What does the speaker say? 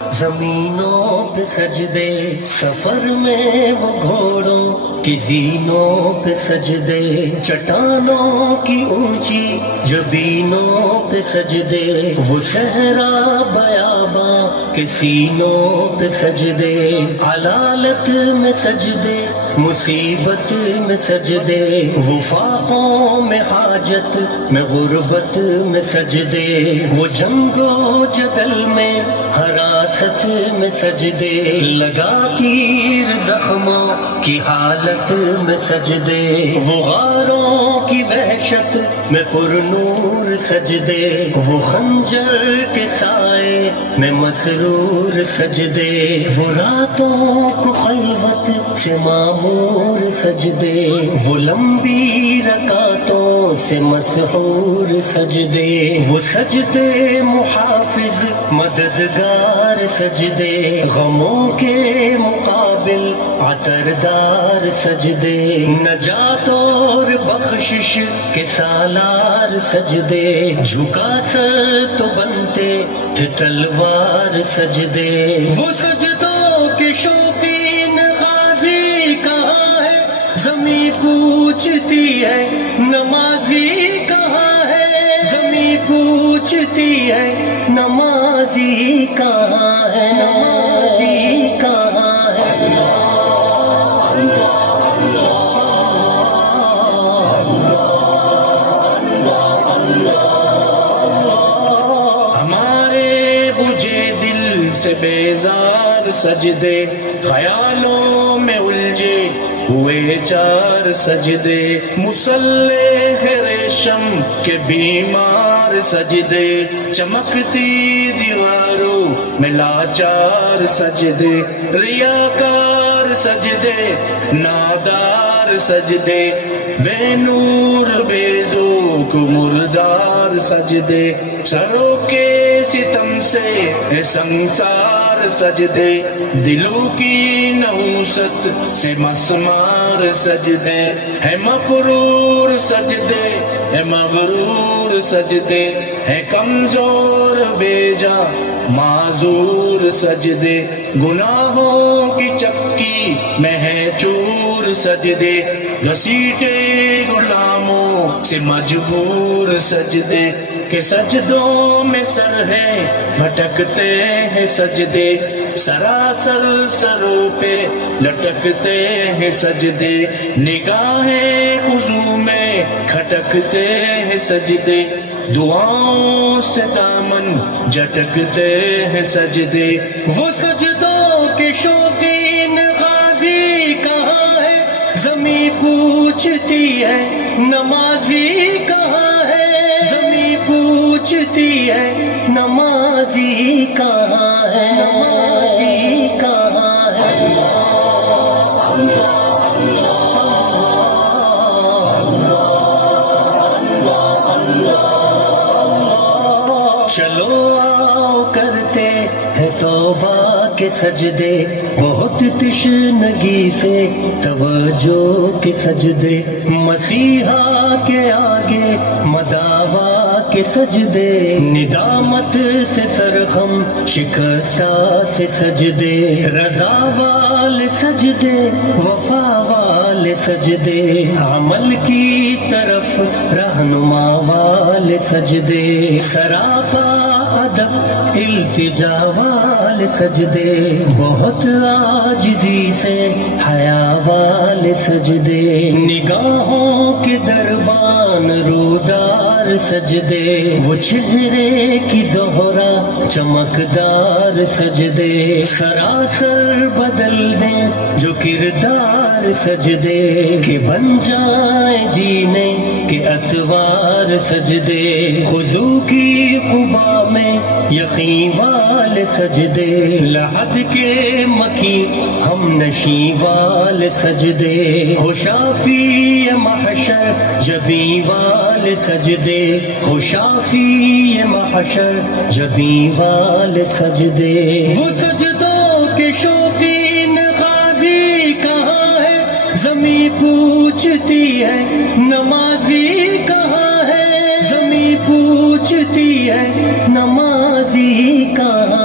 زمینوں پہ سجدے سفر میں وہ گھوڑوں کی زینوں پہ سجدے، چٹانوں کی اونچی جبینوں پہ سجدے، وہ صحرا بیاباں کے سینوں پہ سجدے، علالت میں سجدے مصیبت میں سجدے، وفاقوں میں حاجت میں غربت میں سجدے، وہ جنگ و جدل میں حراست میں سجدے، لگا تیر زخموں کی حالت میں سجدے، وہ غاروں کی وحشت میں پر نور سجدے، وہ خنجر کے سائے میں مسرور سجدے، وہ راتوں کو خلوت سے معمور سجدے، وہ لمبی رکعتوں سے مسحور سجدے، وہ سجدے محافظ مددگار سجدے، غموں کے مقابل عطردار سجدے، نجات اور بخشش کے سالار سجدے، جھکا سر تو بنتے تھے تلوار سجدے، وہ سجدوں کے شوقین غازی کہاں ہے، زمیں پوچھتی ہے نمازی کہاں ہے، زمیں پوچھتی ہے نمازی کہاں ہے، نمازی کہاں ہے۔ ہمارے بجھے دل سے بیزار سجدے، خیالوں میں الجھے ہوئے چار سجدے، مسلح ریشم کے بیمار سجدے، چمکتی دیواروں میں لاچار سجدے، ریاکار سجدے نادار سجدے، بے نور بے ذوق مردار سجدے، سروں کے ستم سے سنسار سجدے، دلوں کی نحوست سے مسمار سجدے، ہے مفرور سجدے ہے مغرور سجدے، ہے کمزور بے جا معذور سجدے، گناہوں کی چکی میں ہے چور سجدے، گھسیٹے غلاموں سے مجبور سجدے، کہ سجدوں میں سر ہے بھٹکتے ہیں سجدے، سراسر سروں پہ لٹکتے ہیں سجدے، نگاہیں خضوع میں کھٹکتے ہیں سجدے، دعاؤں سے دامن جھٹکتے ہیں سجدے، وہ سجدوں کے شوقین غازی کہاں ہے، زمیں پوچھتی ہے نمازی کہاں ہے، زمیں پوچھتی ہے نمازی کہاں ہے، نمازی کہاں ہے۔ چلو آؤ کرتے ہیں توبہ کے سجدے، بہت تشنگی سے توجہ کے سجدے، مسیحا کے آگے مداوا کے سجدے، ندامت سے سرخم شکستہ سے سجدے، رضا والے سجدے وفا والے سجدے، عمل کی طرف رہنما والے سجدے، سراپا ادب التجا والے سجدے، بہت عاجزی سے حیا والے سجدے، نگاہوں کے دربان رودار سجدے، وہ چہرے کی زہرا چمکدار سجدے، سراسر بدل دیں جو کردار سجدے، کہ بن جائیں جینے کے اتوار سجدے، خضوع کی قبا میں یقین والے سجدے، لحد کے مکین ہم نشیں والے سجدے، خوشافی محشر جبیں والے سجدے، خوشافی محشر جبیں والے سجدے، وہ سجدوں کے شوقین غازی کہاں ہے، زمیں پوچھتی ہے نمازی کہاں ہے، زمیں پوچھتی ہے نمازی کہاں